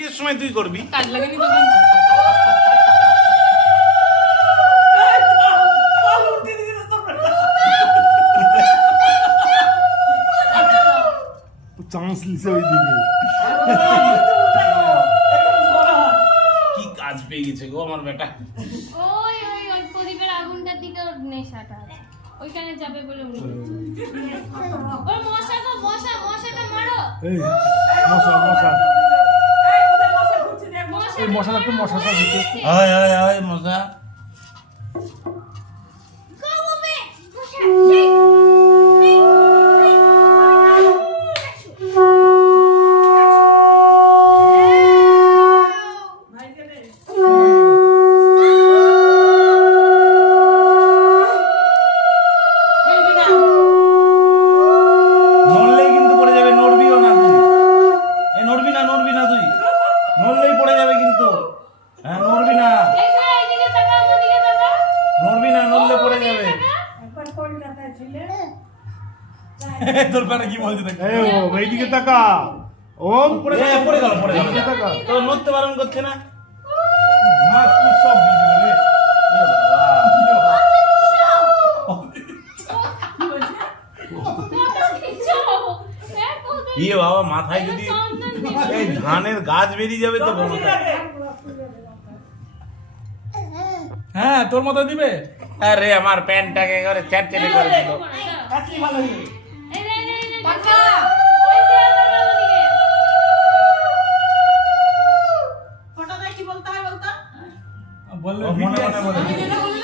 এর সময় তুই করবি কাজ লাগেনি তো চান্স লিছে ওইদিকে কি কাজ পেয়ে গেছে গো আমার বেটা। ওই ওই ওই প্রদীপের আগুনটার দিকে ওর নেশাটা আছে, ওইখানে যাবে বলে উনি ওই মশাটা মারো। এই মশা মশা মশা এই মশাটা একটু মশাটা দিতে হয় হয় হয় মজা। নড়লেই কিন্তু পড়ে যাবে, নড়বিও না তুই। এই নড়বি না তুই, নড়লেই পড়ে যাবে কিন্তু। হ্যাঁ নড়বি না, এদিকে তাকা, ওদিকে তাকা। নড়বি না, নড়লে পড়ে যাবে। তোর বেটা কি বলছে দেখ। এই ও এইদিকে তাকা ওম পড়ে গেল। এইদিকে তাকা তো নড়তে বারণ করছে না। মাছ পুষ সব দিয়ে দিল রে এ বাবা। ইয়ে বাবা মাথায় যদি এই ধানের গাছ বেরিয়ে যাবে তো ক্ষমতা। হ্যাঁ তোর মতো দিবে। আরে আমার প্যান্টটাকে করে চ্যাটচেটে করে দিল। বললে ও মনে ভিডিও মনে বলে আসছে। দিল।